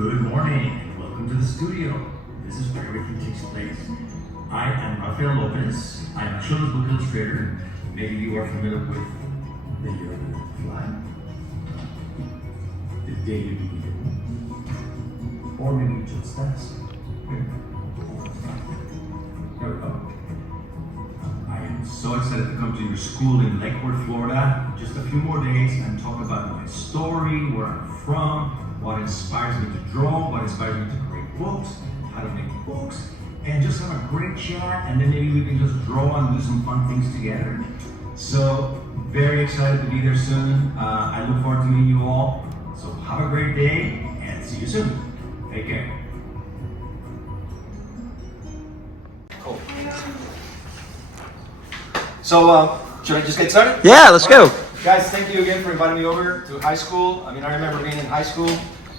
Good morning and welcome to the studio. This is where everything takes place. I am Rafael Lopez. I am a children's book illustrator. Maybe you are familiar with the year of the fly, the day you begin, or maybe just that's. Here we go. I am so excited to come to your school in Lakewood, Florida. Just a few more days and talk about my story, where I'm from, what inspires me to draw, what inspires me to create books, how to make books, and just have a great chat, and then maybe we can just draw and do some fun things together. So, very excited to be there soon. I look forward to meeting you all. So have a great day, and see you soon. Take care. Cool. So, should I just get started? Yeah, let's go. Guys, thank you again for inviting me over to high school. I mean, I remember being in high school,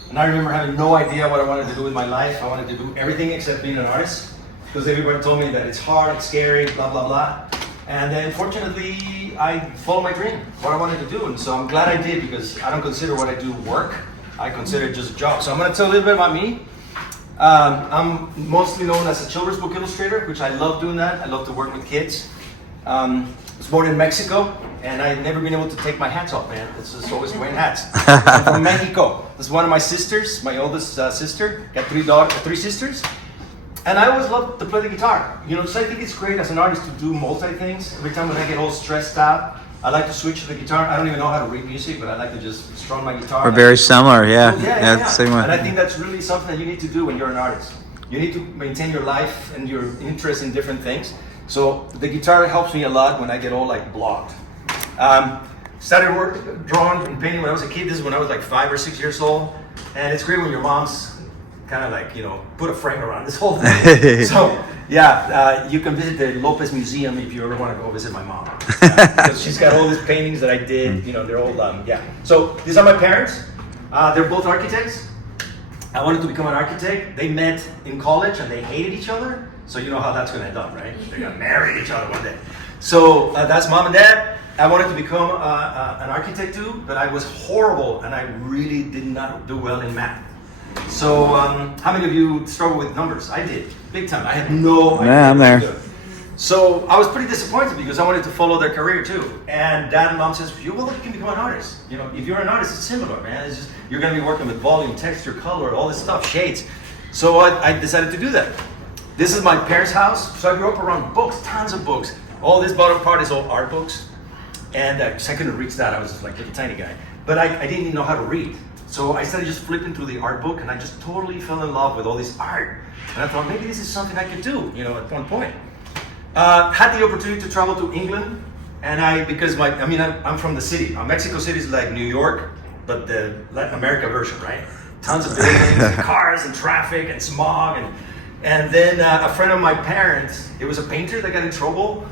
and I remember having no idea what I wanted to do with my life. I wanted to do everything except being an artist, because everybody told me that it's hard, it's scary, blah, blah, blah. And then, fortunately, I followed my dream, what I wanted to do. And so I'm glad I did, because I don't consider what I do work. I consider it just a job. So I'm going to tell a little bit about me. I'm mostly known as a children's book illustrator, which I love doing that. I love to work with kids. I was born in Mexico, and I've never been able to take my hats off, man. It's just always wearing hats. I'm from Mexico. This is one of my sisters, my oldest sister. Got three sisters. And I always loved to play the guitar. You know, so I think it's great as an artist to do multi-things. Every time when I get all stressed out, I like to switch to the guitar. I don't even know how to read music, but I like to just strum my guitar. We're very similar, yeah. Yeah. Same way. And I think that's really something that you need to do when you're an artist. You need to maintain your life and your interest in different things. So the guitar helps me a lot when I get all like blocked. Started drawing and painting when I was a kid. This is when I was like 5 or 6 years old. And it's great when your mom's kind of like, you know, put a frame around this whole thing. So yeah, you can visit the Lopez Museum if you ever want to go visit my mom. Because she's got all these paintings that I did, you know, they're all, yeah. So these are my parents. They're both architects. I wanted to become an architect. They met in college and they hated each other. So you know how that's going to end up, right? They're going to marry each other one day. So that's mom and dad. I wanted to become an architect too, but I was horrible and I really did not do well in math. So how many of you struggle with numbers? I did, big time. I had no idea. Yeah, I'm there. So I was pretty disappointed because I wanted to follow their career too. And dad and mom says, you can become an artist. You know, if you're an artist, it's similar, man. It's just, you're going to be working with volume, texture, color, all this stuff, shades. So I decided to do that. This is my parents' house. So I grew up around books, tons of books. All this bottom part is all art books. And I couldn't reach that. I was just like a tiny guy. But I didn't even know how to read. So I started just flipping through the art book and I just totally fell in love with all this art. And I thought maybe this is something I could do, you know, at one point. Had the opportunity to travel to England. And I'm from the city. Mexico City is like New York, but the Latin America version, right? Tons of buildings and cars and traffic and smog. And then a friend of my parents, it was a painter that got in trouble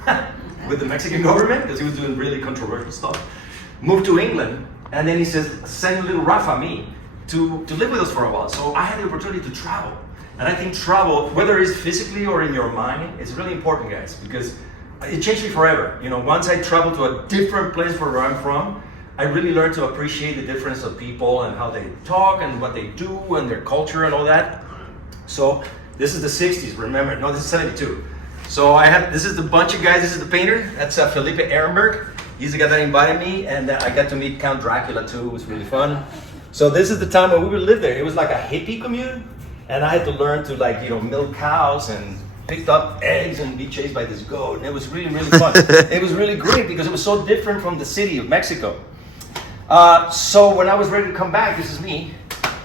with the Mexican government because he was doing really controversial stuff. Moved to England, and then he says, send little Rafa, me, to live with us for a while. So I had the opportunity to travel. And I think travel, whether it's physically or in your mind, is really important, guys, because it changed me forever. You know, once I traveled to a different place from where I'm from, I really learned to appreciate the difference of people and how they talk and what they do and their culture and all that. So this is the 60s, remember? No, this is 72. So this is the bunch of guys, this is the painter. That's Felipe Ehrenberg. He's the guy that invited me, and I got to meet Count Dracula too. It was really fun. So this is the time when we would live there. It was like a hippie commune, and I had to learn to milk cows and picked up eggs and be chased by this goat. And it was really, really fun. It was really great because it was so different from the city of Mexico. So when I was ready to come back, this is me.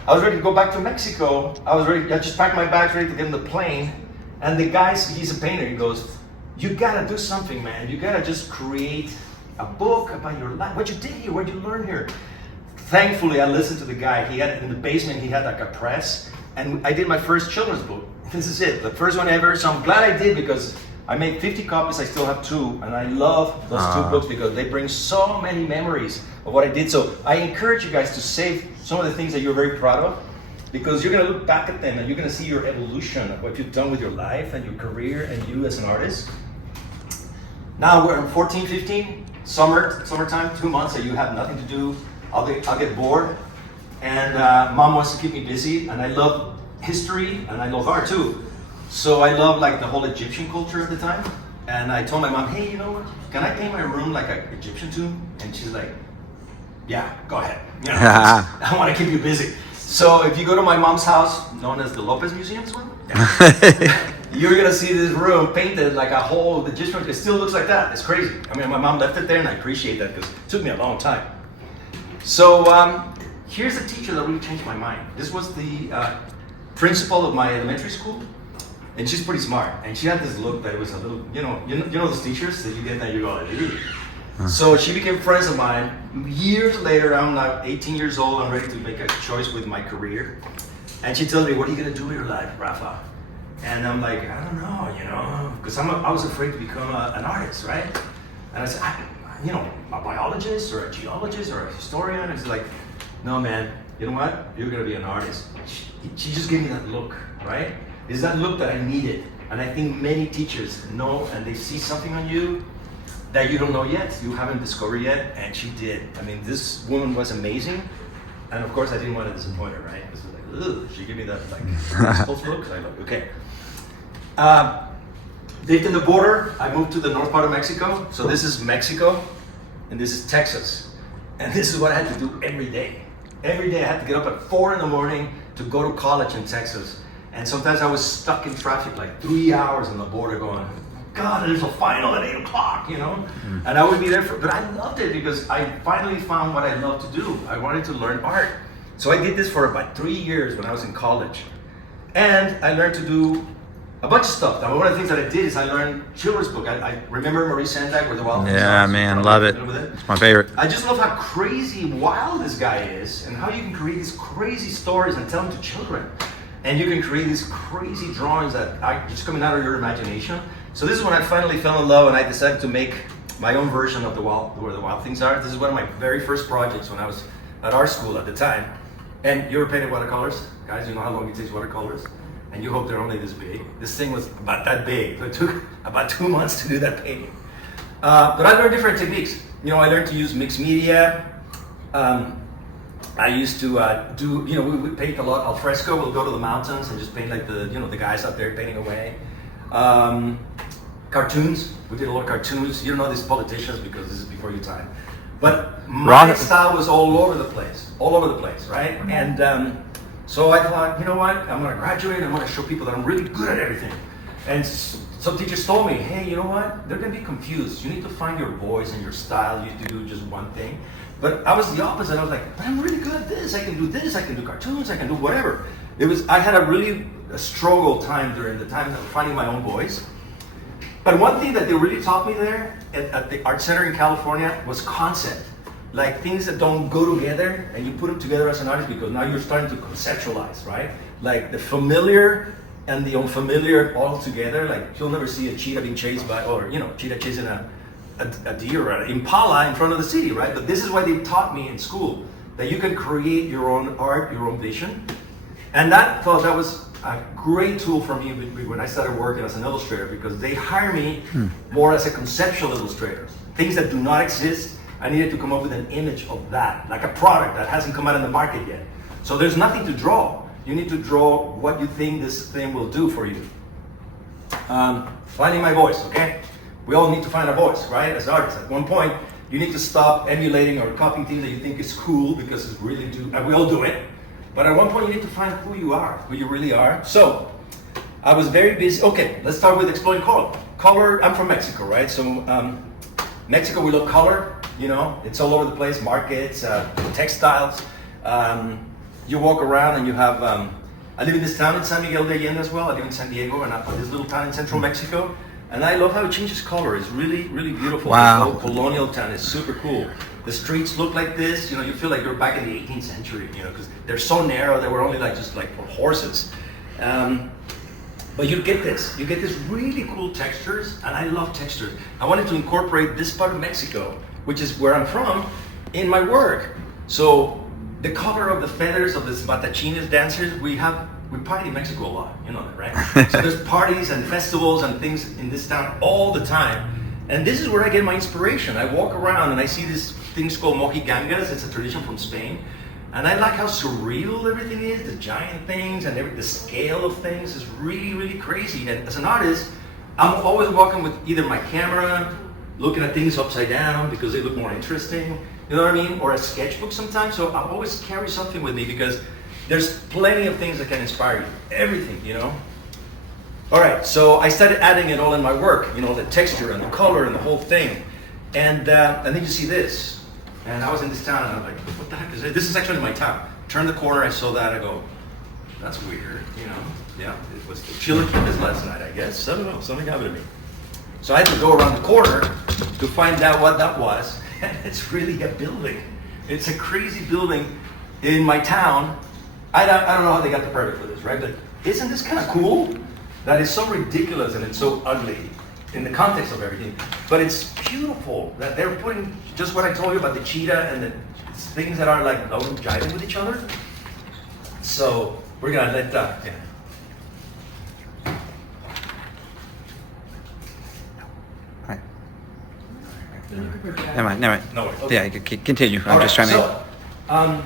I was ready to go back to Mexico. I just packed my bags, ready to get in the plane. And the guy, he's a painter, he goes, you gotta do something, man. You gotta just create a book about your life. What you did here, what you learned here. Thankfully, I listened to the guy. He had, in the basement, he had like a press. And I did my first children's book. This is it, the first one ever. So I'm glad I did because I made 50 copies, I still have 2. And I love those 2 books because they bring so many memories of what I did. So I encourage you guys to save some of the things that you're very proud of, because you're going to look back at them and you're going to see your evolution of what you've done with your life and your career and you as an artist. Now we're 14, 15, summertime, 2 months that you have nothing to do. I'll get bored. And mom wants to keep me busy, and I love history, and I love art too. So I love like the whole Egyptian culture at the time. And I told my mom, hey, you know what? Can I paint my room like an Egyptian tomb? And she's like, yeah, go ahead. You know, I want to keep you busy. So if you go to my mom's house, known as the Lopez Museum as well, you're gonna see this room painted like a whole Egyptian. It still looks like that. It's crazy. I mean, my mom left it there, and I appreciate that because it took me a long time. So here's a teacher that really changed my mind. This was the principal of my elementary school, and she's pretty smart. And she had this look that was a little, you know those teachers that you get that you go, ew. So she became friends of mine. Years later, I'm now 18 years old. I'm ready to make a choice with my career. And she tells me, what are you gonna do with your life, Rafa? And I'm like, I don't know, because I was afraid to become an artist, right? And I said, a biologist or a geologist or a historian. And she's like, no, man, you know what? You're gonna be an artist. She just gave me that look, right? It's that look that I needed. And I think many teachers know, and they see something on you that you don't know yet, you haven't discovered yet, and she did. I mean, this woman was amazing, and of course I didn't want to disappoint her, right? It was like, ugh, she gave me that like look. I like, okay. Lived in the border. I moved to the north part of Mexico. So this is Mexico, and this is Texas, and this is what I had to do every day. Every day I had to get up at 4 a.m. to go to college in Texas, and sometimes I was stuck in traffic like 3 hours on the border going, God, there's a final at 8 o'clock, And I would be there but I loved it because I finally found what I love to do. I wanted to learn art. So I did this for about 3 years when I was in college. And I learned to do a bunch of stuff. Now, one of the things that I did is I learned children's book. I remember Marie Sandak with the Wild Things. Yeah, man, love it. It's my favorite. I just love how crazy wild this guy is and how you can create these crazy stories and tell them to children. And you can create these crazy drawings that are just coming out of your imagination. So this is when I finally fell in love and I decided to make my own version of where the Wild Things Are. This is one of my very first projects when I was at art school at the time. And you ever painted watercolors? Guys, you know how long it takes watercolors? And you hope they're only this big. This thing was about that big. So it took about 2 months to do that painting. But I learned different techniques. I learned to use mixed media. I used to we would paint a lot al fresco. We'll go to the mountains and just paint like the guys out there painting away. Cartoons. We did a lot of cartoons. You don't know these politicians because this is before your time. But my style was all over the place, right? And so I thought, you know what? I'm going to graduate. I'm going to show people that I'm really good at everything. And some teachers told me, hey, you know what? They're going to be confused. You need to find your voice and your style. You need to do just one thing. But I was the opposite. I was like, but I'm really good at this. I can do this. I can do cartoons. I can do whatever. I had a struggle time during the time of finding my own voice. But one thing that they really taught me there at the Art Center in California was concept. Like things that don't go together and you put them together as an artist because now you're starting to conceptualize, right? Like the familiar and the unfamiliar all together. Like you'll never see a cheetah being chased cheetah chasing a deer or an impala in front of the city, right? But this is why they taught me in school, that you can create your own art, your own vision. And that was a great tool for me when I started working as an illustrator because they hire me more as a conceptual illustrator. Things that do not exist, I needed to come up with an image of that, like a product that hasn't come out in the market yet. So there's nothing to draw. You need to draw what you think this thing will do for you. Finding my voice, okay? We all need to find our voice, right? As artists, at one point, you need to stop emulating or copying things that you think is cool because it's really and we all do it. But at one point, you need to find who you are, who you really are. So I was very busy. Okay, let's start with exploring color. Color, I'm from Mexico, right? So Mexico, we love color. It's all over the place, markets, textiles. You walk around and you have, I live in this town in San Miguel de Allende as well. I live in San Diego and I'm this little town in central Mexico. And I love how it changes color. It's really, really beautiful. Wow. This whole colonial town is super cool. The streets look like this, you feel like you're back in the 18th century, because they're so narrow, they were only just for horses. But you get this really cool textures, and I love textures. I wanted to incorporate this part of Mexico, which is where I'm from, in my work. So the color of the feathers of the Batachines dancers, we party in Mexico a lot, you know that, right? So there's parties and festivals and things in this town all the time. And this is where I get my inspiration. I walk around and I see these things called mojigangas. It's a tradition from Spain. And I like how surreal everything is, the giant things and the scale of things is really, really crazy. And as an artist, I'm always walking with either my camera, looking at things upside down because they look more interesting, you know what I mean? Or a sketchbook sometimes, so I always carry something with me because there's plenty of things that can inspire you, everything, you know? All right, so I started adding it all in my work, you know, the texture and the color and the whole thing. And then you see this. And I was in this town and I was like, what the heck is this? This is actually my town. Turn the corner, I saw that, I go, that's weird, you know? Yeah, it was the chiller campus last night, I guess. I don't know, something happened to me. So I had to go around the corner to find out what that was. And it's really a building. It's a crazy building in my town. I don't know how they got the permit for this, right? But isn't this kind of cool? That is so ridiculous and it's so ugly in the context of everything. But it's beautiful that they're putting just what I told you about the cheetah and the things that are like don't jiving with each other. So we're gonna let that. Yeah. Right. Never mind. No worries. Okay. Yeah, continue. I'm just trying to.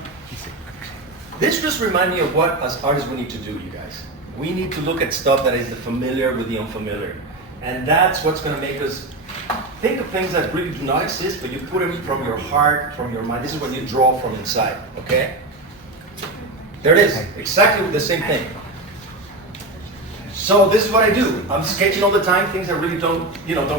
This just reminds me of what as artists we need to do, you guys. We need to look at stuff that is the familiar with the unfamiliar. And that's what's going to make us think of things that really do not exist, but you put them from your heart, from your mind. This is what you draw from inside, okay? There it is, exactly the same thing. So this is what I do. I'm sketching all the time, things that really don't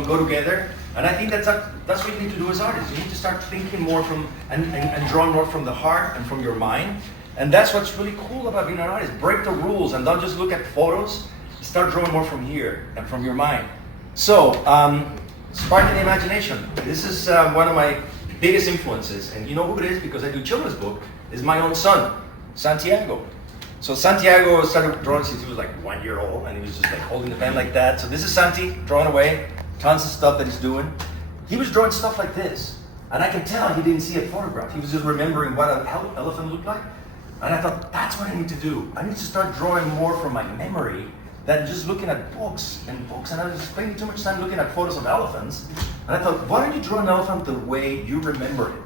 go together. And I think that's what you need to do as artists. You need to start thinking more from, and drawing more from the heart and from your mind. And that's what's really cool about being an artist. Break the rules and don't just look at photos. Start drawing more from here and from your mind. So, sparking the imagination. This is one of my biggest influences. And you know who it is because I do children's book, is my own son, Santiago. So Santiago started drawing since he was like 1 year old and he was just like holding the pen like that. So this is Santi drawing away, tons of stuff that he's doing. He was drawing stuff like this. And I can tell he didn't see a photograph. He was just remembering what an elephant looked like. And I thought, that's what I need to do. I need to start drawing more from my memory than just looking at books and books. And I was spending too much time looking at photos of elephants. And I thought, why don't you draw an elephant the way you remember it?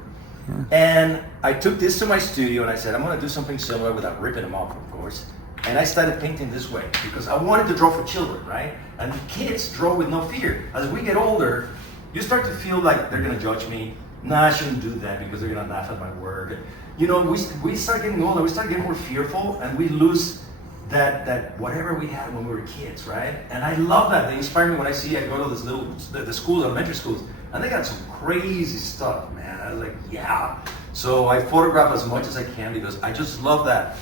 And I took this to my studio and I said, I'm going to do something similar without ripping them off, of course. And I started painting this way because I wanted to draw for children, right? And kids draw with no fear. As we get older, you start to feel like they're going to judge me. No, I shouldn't do that because they're going to laugh at my work. You know, we start getting older, we start getting more fearful, and we lose that whatever we had when we were kids, right? And I love that. They inspire me when I go to this the schools, elementary schools, and they got some crazy stuff, man. I was like, yeah. So I photograph as much as I can because I just love that.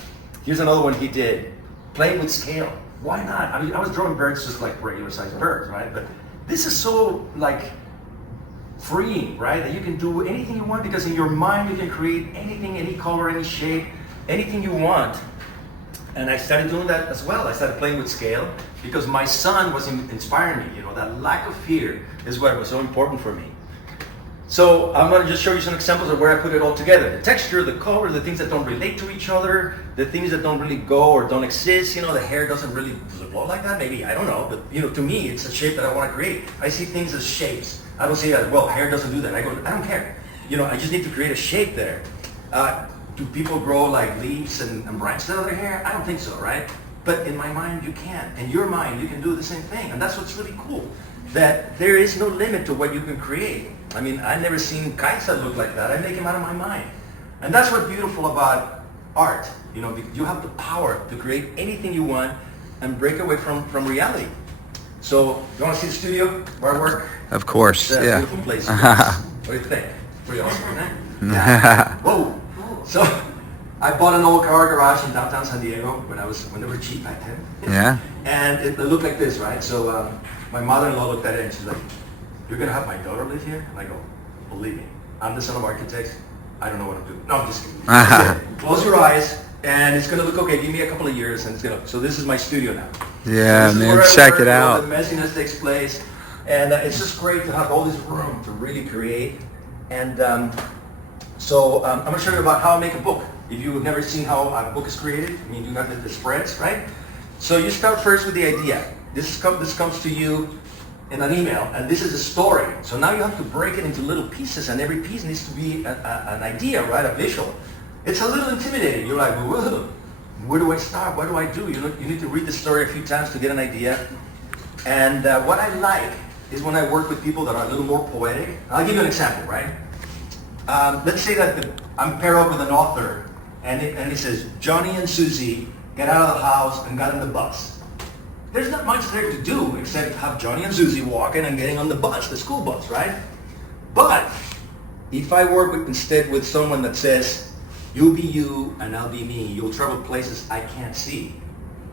Here's another one he did, playing with scale. Why not? I mean, I was drawing birds just like regular sized birds, right? But this is so like freeing, right? That you can do anything you want because in your mind you can create anything, any color, any shape, anything you want. And I started doing that as well. I started playing with scale because my son was inspiring me. You know, that lack of fear is what was so important for me. So I'm going to just show you some examples of where I put it all together. The texture, the color, the things that don't relate to each other, the things that don't really go or don't exist. You know, the hair doesn't really glow like that, maybe, I don't know. But, you know, to me, it's a shape that I want to create. I see things as shapes. I don't say, well, hair doesn't do that. I go, I don't care. You know, I just need to create a shape there. Do people grow like leaves and branches out of their hair? I don't think so, right? But in my mind, you can. In your mind, you can do the same thing. And that's what's really cool. That there is no limit to what you can create. I mean, I've never seen kites that look like that. I make them out of my mind. And that's what's beautiful about art. You know, you have the power to create anything you want and break away from reality. So, you want to see the studio where I work? Of course, it's a yeah. beautiful place. What do you think? Pretty awesome, isn't it? Yeah. Whoa. So, I bought an old car garage in downtown San Diego when they were cheap back then. Yeah. And it looked like this, right? So, my mother-in-law looked at it and she's like, "You're gonna have my daughter live here?" And I go, "Believe me, I'm the son of architects. I don't know what I'm doing." No, I'm just kidding. Close your eyes, and it's gonna look okay. Give me a couple of years, and it's gonna. So this is my studio now. Yeah, so man, check it out. The messiness takes place, and it's just great to have all this room to really create. And so I'm gonna show you about how I make a book. If you've never seen how a book is created, I mean, you have the spreads, right? So you start first with the idea. This comes to you in an email, and this is a story. So now you have to break it into little pieces, and every piece needs to be an idea, right? A visual. it's a little intimidating. You're like, whoa, where do I start? What do I do? You need to read the story a few times to get an idea. And what I like is when I work with people that are a little more poetic. I'll give you an example, right? Let's say that I'm paired up with an author, and it says, Johnny and Susie get out of the house and got on the bus. There's not much there to do except have Johnny and Susie walking and getting on the bus, the school bus, right? But if I work instead with someone that says, you'll be you and I'll be me, you'll travel places I can't see,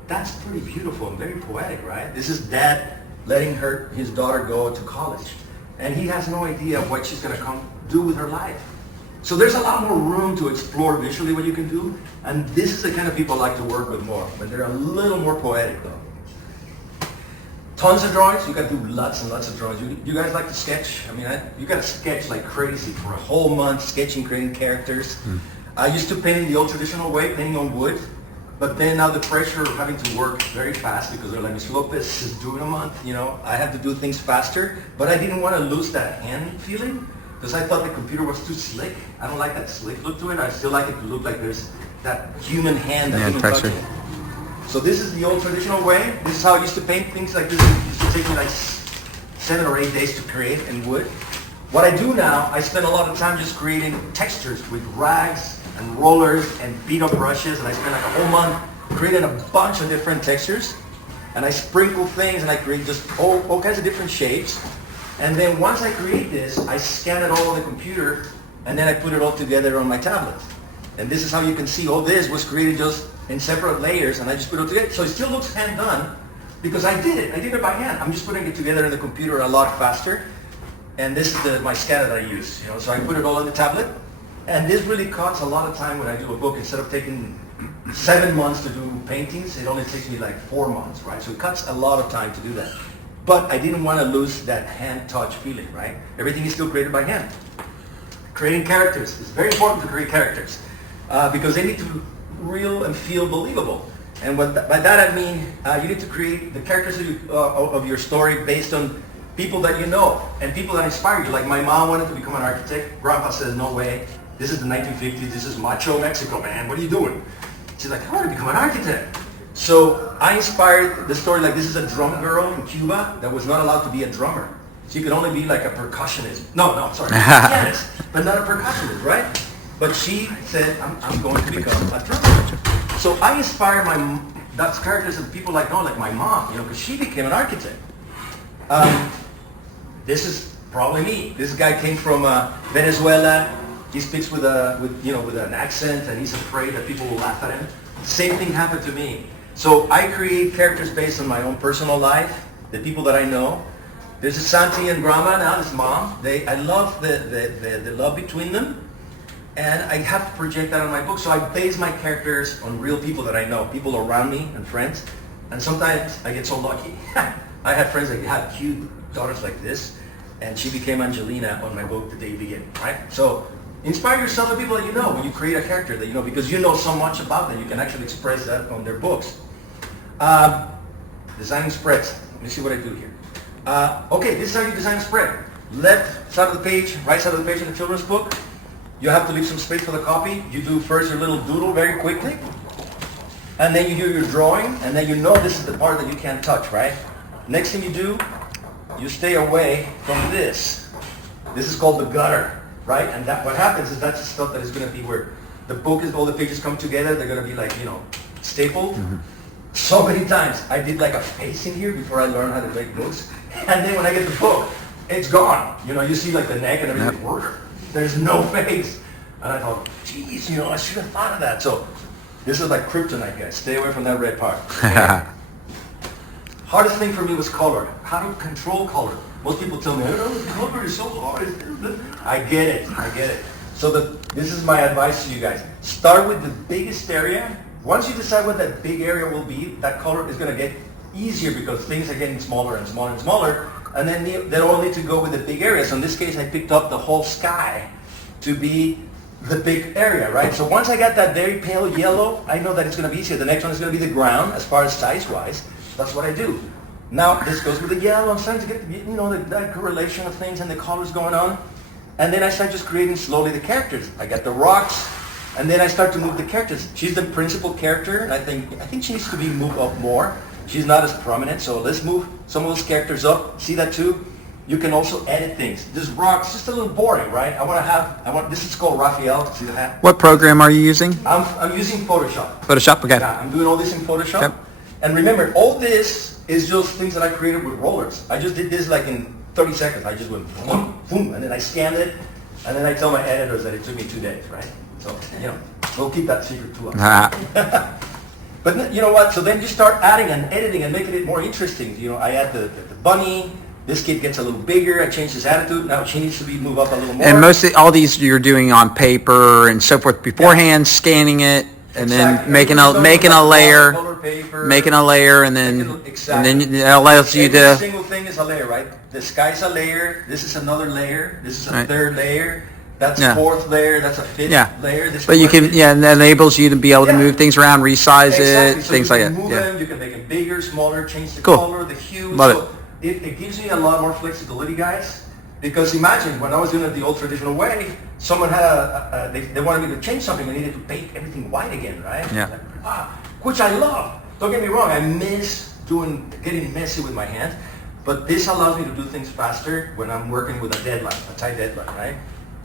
that's pretty beautiful and very poetic, right? This is dad letting his daughter go to college, and he has no idea what she's going to come do with her life. So there's a lot more room to explore visually what you can do, and this is the kind of people I like to work with more, when they're a little more poetic though. Tons of drawings. You got to do lots and lots of drawings. You guys like to sketch? I mean, you got to sketch like crazy for a whole month, sketching, creating characters. I used to paint in the old traditional way, painting on wood. But then now the pressure of having to work very fast because they're like, Mr. Lopez is due in a month. I had to do things faster. But I didn't want to lose that hand feeling because I thought the computer was too slick. I don't like that slick look to it. I still like it to look like there's that human hand that can touch it. So this is the old traditional way. This is how I used to paint things like this. It used to take me like 7 or 8 days to create in wood. What I do now, I spend a lot of time just creating textures with rags and rollers and beat up brushes, and I spend like a whole month creating a bunch of different textures. And I sprinkle things and I create just all kinds of different shapes. And then once I create this, I scan it all on the computer, and then I put it all together on my tablet. And this is how you can see all this was created just in separate layers, and I just put it together. So it still looks hand done because I did it by hand. I'm just putting it together in the computer a lot faster. And this is my scanner that I use. So I put it all on the tablet, and this really cuts a lot of time when I do a book. Instead of taking 7 months to do paintings, it only takes me like 4 months, right? So it cuts a lot of time to do that. But I didn't want to lose that hand touch feeling, right? Everything is still created by hand. Creating characters is very important to create characters because they need to real and feel believable. And by that I mean you need to create the characters of your story based on people that you know and people that inspire you. Like my mom wanted to become an architect. Grandpa said, no way. This is the 1950s. This is macho Mexico, man. What are you doing? She's like, I want to become an architect. So I inspired the story like this is a drum girl in Cuba that was not allowed to be a drummer. She could only be like a percussionist. No, sorry, a pianist, but not a percussionist, right? But she said, I'm going to become a drummer. So I inspire that's characters of people like my mom, because she became an architect. This is probably me. This guy came from Venezuela. He speaks with an accent, and he's afraid that people will laugh at him. Same thing happened to me. So I create characters based on my own personal life, the people that I know. There's a Santi and Grandma now, this mom. I love the love between them. And I have to project that on my book. So I base my characters on real people that I know, people around me and friends. And sometimes I get so lucky. I had friends that had cute daughters like this, and she became Angelina on my book, The Day Begin, right? So inspire yourself with people that you know when you create a character that you know, because you know so much about them, you can actually express that on their books. Designing spreads. Let me see what I do here. Okay, this is how you design a spread. Left side of the page, right side of the page in a children's book. You have to leave some space for the copy. You do first your little doodle very quickly. And then you do your drawing, and then you know this is the part that you can't touch, right? Next thing you do, you stay away from this. This is called the gutter, right? And what happens is that's the stuff that is going to be where the book is, all the pages come together. They're going to be like, stapled. Mm-hmm. So many times I did like a face in here before I learned how to make books. And then when I get the book, it's gone. You see like the neck and everything. Yep. There's no face. And I thought, geez, I should have thought of that. So this is like kryptonite, guys. Stay away from that red part. Okay? Hardest thing for me was color. How to control color. Most people tell me, color is so hard. I get it. So this is my advice to you guys. Start with the biggest area. Once you decide what that big area will be, that color is going to get easier because things are getting smaller and smaller and smaller. And then they all need to go with the big area. So in this case, I picked up the whole sky to be the big area, right? So once I got that very pale yellow, I know that it's going to be easier. The next one is going to be the ground as far as size-wise. That's what I do. Now this goes with the yellow. I'm starting to get, that correlation of things and the colors going on. And then I start just creating slowly the characters. I got the rocks. And then I start to move the characters. She's the principal character, and I think she needs to be moved up more. She's not as prominent, so let's move some of those characters up. See that too? You can also edit things. This rock's just a little boring, right? This is called Rafael. See the hat? What program are you using? I'm using Photoshop. Photoshop. Okay. Yeah, I'm doing all this in Photoshop. Yep. And remember, all this is just things that I created with rollers. I just did this like in 30 seconds. I just went boom, boom, and then I scanned it, and then I tell my editors that it took me 2 days, right? So, we'll keep that secret to us. But you know what? So then you start adding and editing and making it more interesting. I add the bunny. This kid gets a little bigger. I change his attitude. Now she needs to be moved up a little more. And mostly all these you're doing on paper and so forth beforehand, scanning it, and then making a layer, and then it allows you Every to. single thing is a layer, right? The sky's a layer. This is another layer. This is a Right. third layer. That's Yeah. fourth layer. That's a fifth Yeah. layer. This But you fourth can, and that enables you to be able to Yeah. move things around, resize Exactly. it, So things you like can that. move Yeah. them, you can make them bigger, smaller, change the Cool. color, the hue. Love so it gives me a lot more flexibility, guys. Because imagine when I was doing it the old traditional way, someone had they wanted me to change something. I needed to paint everything white again, right? Yeah. Which I love. Don't get me wrong. I miss getting messy with my hands. But this allows me to do things faster when I'm working with a tight deadline, right?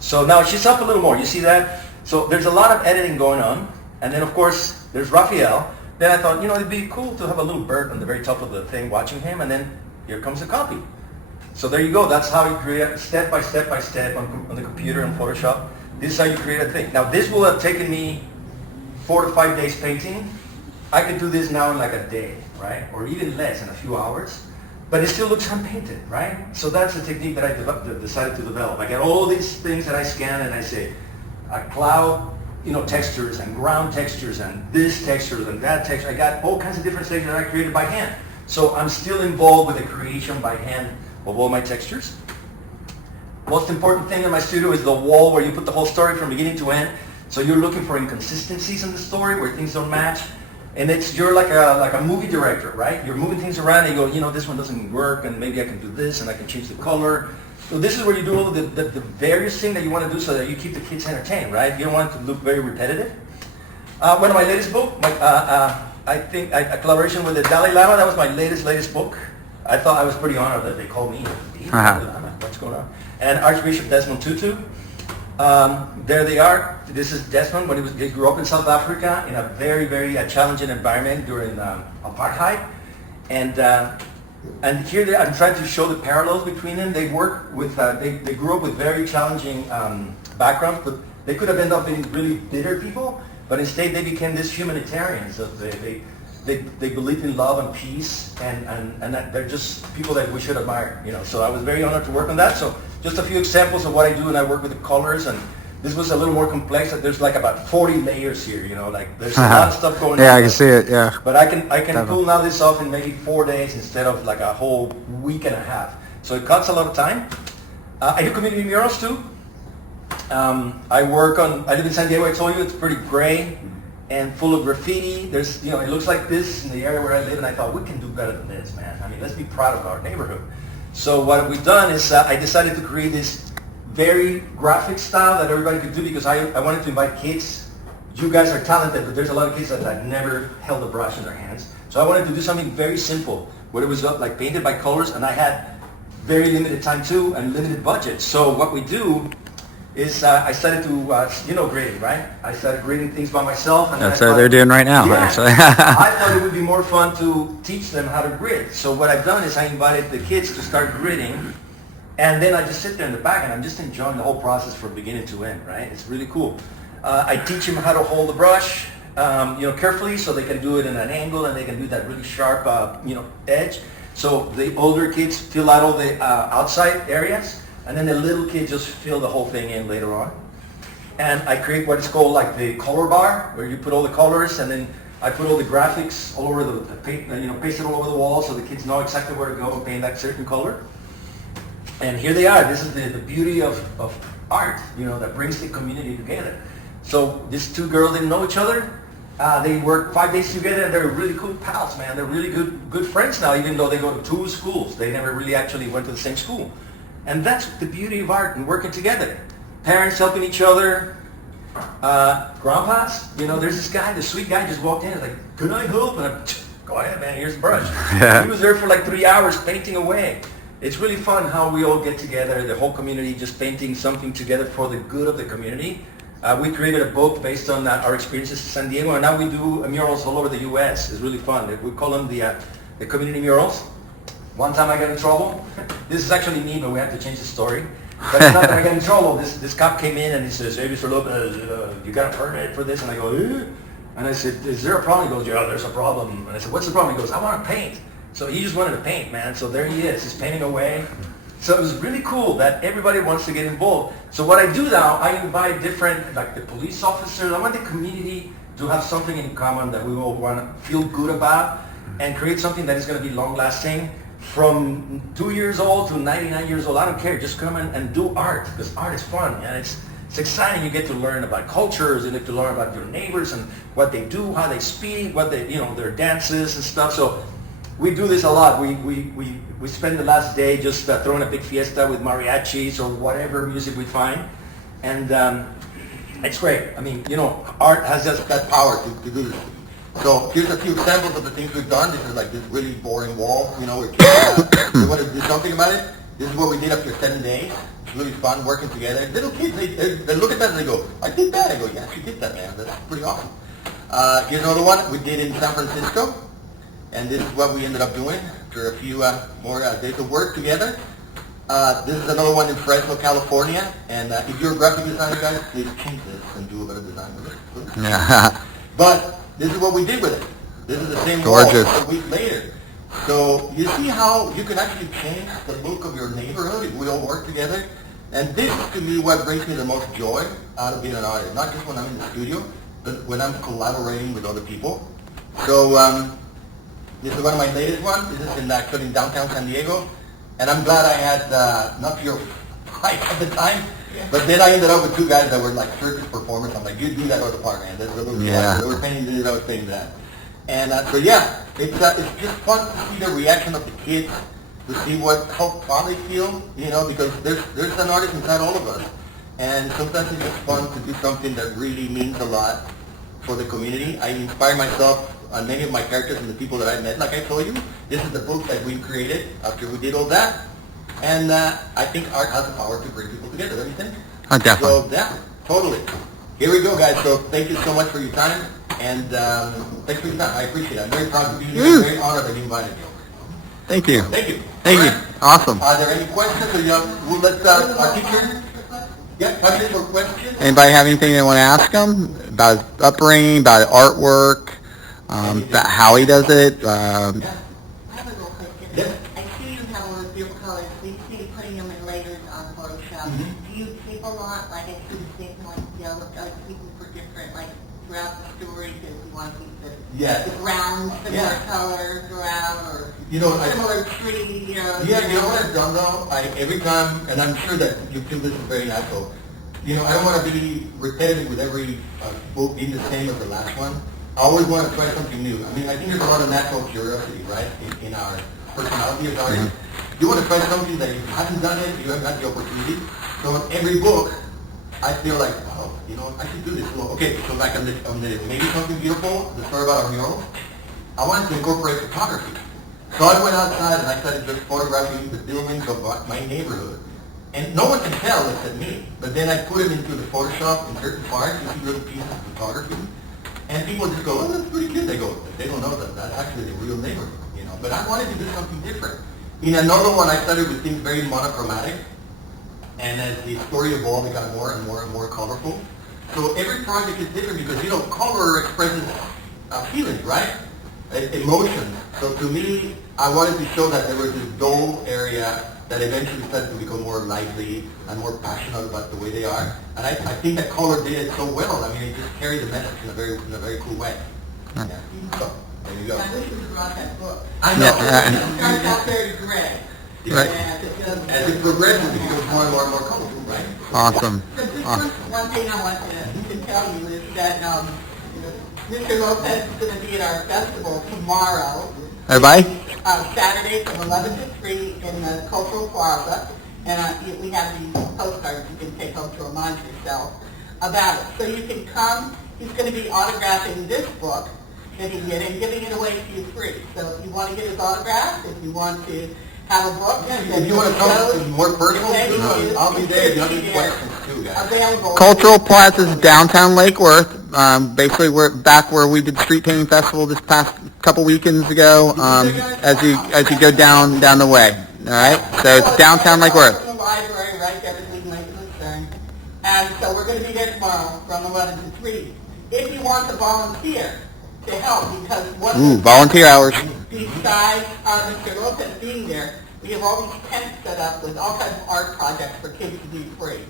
So now she's up a little more. You see that? So there's a lot of editing going on. And then, of course, there's Rafael. Then I thought, it'd be cool to have a little bird on the very top of the thing watching him. And then here comes the copy. So there you go. That's how you create step by step on the computer in Photoshop. This is how you create a thing. Now, this will have taken me 4 to 5 days painting. I can do this now in like a day, right? Or even less, in a few hours. But it still looks unpainted, right? So that's the technique that I decided to develop. I get all these things that I scan and I say, cloud, textures and ground textures and this texture and that texture. I got all kinds of different textures that I created by hand. So I'm still involved with the creation by hand of all my textures. Most important thing in my studio is the wall where you put the whole story from beginning to end. So you're looking for inconsistencies in the story where things don't match. And you're like a movie director, right? You're moving things around and you go, this one doesn't work and maybe I can do this and I can change the color. So this is where you do all the various things that you want to do so that you keep the kids entertained, right? You don't want it to look very repetitive. One of my latest book, I think a collaboration with the Dalai Lama, that was my latest book. I thought I was pretty honored that they called me. What's going on? And Archbishop Desmond Tutu. There they are. This is Desmond when he grew up in South Africa in a very, very challenging environment during apartheid. And here I'm trying to show the parallels between them. They work with, they grew up with very challenging backgrounds, but they could have ended up being really bitter people. But instead, they became these humanitarians. So they believe in love and peace, and that they're just people that we should admire. So I was very honored to work on that. So just a few examples of what I do, and I work with the colors. And this was a little more complex. There's like about 40 layers here. There's a lot of stuff going on. Yeah, I can see it. Yeah. But I can pull now this off in maybe 4 days instead of like a whole week and a half. So it cuts a lot of time. I do community murals too. I live in San Diego. I told you it's pretty gray and full of graffiti. There's, it looks like this in the area where I live, and I thought we can do better than this, man. I mean, let's be proud of our neighborhood. So what we've done is I decided to create this very graphic style that everybody could do because I wanted to invite kids. You guys are talented, but there's a lot of kids that have never held a brush in their hands. So I wanted to do something very simple, where it was like painted by colors, and I had very limited time too and limited budget. So what we do is I started to, grading, right? I started grading things by myself. And That's what they're doing right now, yeah, actually. I thought it would be more fun to teach them how to grid. So what I've done is I invited the kids to start gridding, and then I just sit there in the back and I'm just enjoying the whole process from beginning to end, right? It's really cool. I teach them how to hold the brush, carefully so they can do it in an angle and they can do that really sharp, edge. So the older kids fill out all the outside areas, and then the little kids just fill the whole thing in later on. And I create what is called like the color bar, where you put all the colors, and then I put all the graphics all over the paint, paste it all over the wall so the kids know exactly where to go and paint that certain color. And here they are. This is the beauty of art, that brings the community together. So these two girls didn't know each other. They worked 5 days together, and they're really cool pals, man. They're really good friends now, even though they go to two schools. They never really actually went to the same school. And that's the beauty of art and working together. Parents helping each other, grandpas, there's this guy, the sweet guy just walked in, he's like, can I help? And I'm, go ahead, man, here's the brush. He was there for like 3 hours painting away. It's really fun how we all get together, the whole community just painting something together for the good of the community. We created a book based on our experiences in San Diego, and now we do murals all over the U.S. It's really fun. We call them the community murals. One time I got in trouble. This is actually me, but we have to change the story. But it's not that I got in trouble. This cop came in and he says, hey, Mr. Lopez, you got a permit for this? And I go, eh? And I said, is there a problem? He goes, yeah, there's a problem. And I said, what's the problem? He goes, I want to paint. So he just wanted to paint, man. So there he is. He's painting away. So it was really cool that everybody wants to get involved. So what I do now, I invite different, like the police officers. I want the community to have something in common that we all want to feel good about and create something that is going to be long-lasting. From 2 years old to 99 years old, I don't care. Just come and do art, because art is fun, and it's exciting. You get to learn about cultures, you get to learn about your neighbors and what they do, how they speak, what they, their dances and stuff. So we do this a lot. We spend the last day just throwing a big fiesta with mariachis or whatever music we find, and it's great. I mean, art has just that power to do this. So here's a few examples of the things we've done. This is like this really boring wall, we want to do something about it. This is what we did after 7 days. It's really fun working together. Little kids, they look at that and they go, I did that. I go, yeah, you did that, man. That's pretty awesome. Here's another one we did in San Francisco. And this is what we ended up doing after a few more days of work together. This is another one in Fresno, California. And if you're a graphic designer, guys, please change this and do a better design with it. Yeah. But this is what we did with it. This is the same Gorgeous. wall a week later. So you see how you can actually change the look of your neighborhood if we all work together. And this is to me what brings me the most joy out of being an artist. Not just when I'm in the studio, but when I'm collaborating with other people. So this is one of my latest ones. This is in downtown San Diego. And I'm glad I had not pure hype at the time. But then I ended up with two guys that were like circus performers. I'm like, you do that other part, man. They were painting this, I was painting that. And so yeah, it's just fun to see the reaction of the kids, to see how fun they feel, because there's an artist inside all of us. And sometimes it's just fun to do something that really means a lot for the community. I inspire myself on many of my characters and the people that I met. Like I told you, this is the book that we created after we did all that. And I think art has the power to bring people together, don't you think? Oh, definitely. So, yeah, totally. Here we go, guys. So, thank you so much for your time. And thanks for your time. I appreciate it. I'm very proud to be here. I'm very honored that you invited me. Thank you. Thank you. Thank you. Awesome. Are there any questions? Or we'll let our teacher come in for questions. Anybody have anything they want to ask him about his upbringing, about artwork, about how he does it? I have a little question. Yes. I see you have all those beautiful colors. We see you putting them in layers on Photoshop. Do you keep a lot, like I see the same like people for different, like throughout the story, because you want to keep Yes. the ground, similar colors around, or similar tree, Yeah, you know what I've done though? Every time, and I'm sure that you feel this is very natural, I don't want to be repetitive with every book being the same as the last one. I always want to try something new. I mean, I think there's a lot of natural curiosity, right, in our personality as artists. You want to try something that you haven't done it, you haven't got the opportunity. So in every book, I feel like, wow, I should do this. Well, okay, so like on the Maybe Something Beautiful, the story about our mural, I wanted to incorporate photography. So I went outside and I started just photographing the buildings of my neighborhood. And no one can tell except me. But then I put it into the Photoshop in certain parts, you see little pieces of photography. And people just go, oh, that's pretty good. They don't know that that's actually the real neighborhood, But I wanted to do something different. In another one, I started with things very monochromatic. And as the story evolved, it got more and more and more colorful. So every project is different because, color expresses feelings, right? Emotions. So to me, I wanted to show that there was this dull area that eventually started to become more lively and more passionate about the way they are. And I think that color did it so well. I mean, it just carried the message in a very cool way. Yeah. So, there you go. I wish you would write that book. I know. It starts out very gray. Right. As it progresses, it becomes more and more and more colorful, right? Awesome. But just one thing I want to tell you is that Mr. Lopez is going to be at our festival tomorrow. Everybody? Saturday from 11 to 3 in the Cultural Plaza. And we have these postcards you can take home to remind yourself. about it. So you can come, he's going to be autographing this book that he did and giving it away to you free. So if you want to get his autograph, if you want to have a book, If you want to come more personal, I'll be there if you have any questions too, guys. available. Cultural Plaza's downtown Lake Worth. Basically, we're back where we did Street Painting Festival this past couple weekends ago. As you go down the way. All right. So it's downtown Lake Worth. From the library, right there between Lake and Lucerne. And so we're going to be there tomorrow from 11 to 3. If you want to volunteer to help, because what Volunteer hours. besides Mr. Lopez being there, we have all these tents set up with all kinds of art projects for kids to do free.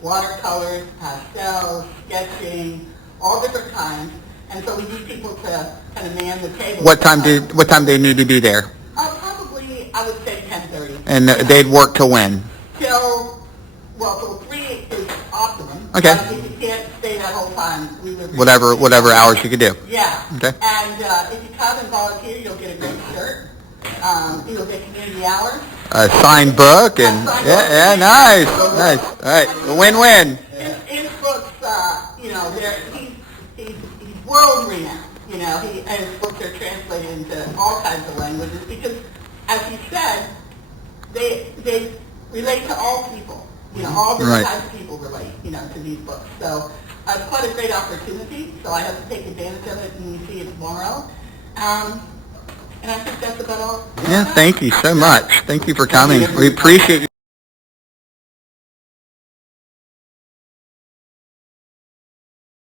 Watercolors, pastels, sketching, all different kinds. And so we need people to kind of man the table. What time do they need to be there? Probably, I would say 10:30. And they'd work till when? Till 3 is optimum. Okay. But if you can't stay that whole time, we would... Whatever hours you could do. Yeah. Okay. And if you come and volunteer, you'll get a great shirt. You'll get community hours. A signed book and nice. All right, win-win. His books, he's world renowned. His books are translated into all kinds of languages because, as he said, they relate to all people. All different types of people relate, to these books. So it's quite a great opportunity. So I have to take advantage of it, and we see it tomorrow. And I think that's about all. Yeah, thank you so much. Thank you for coming. We appreciate you.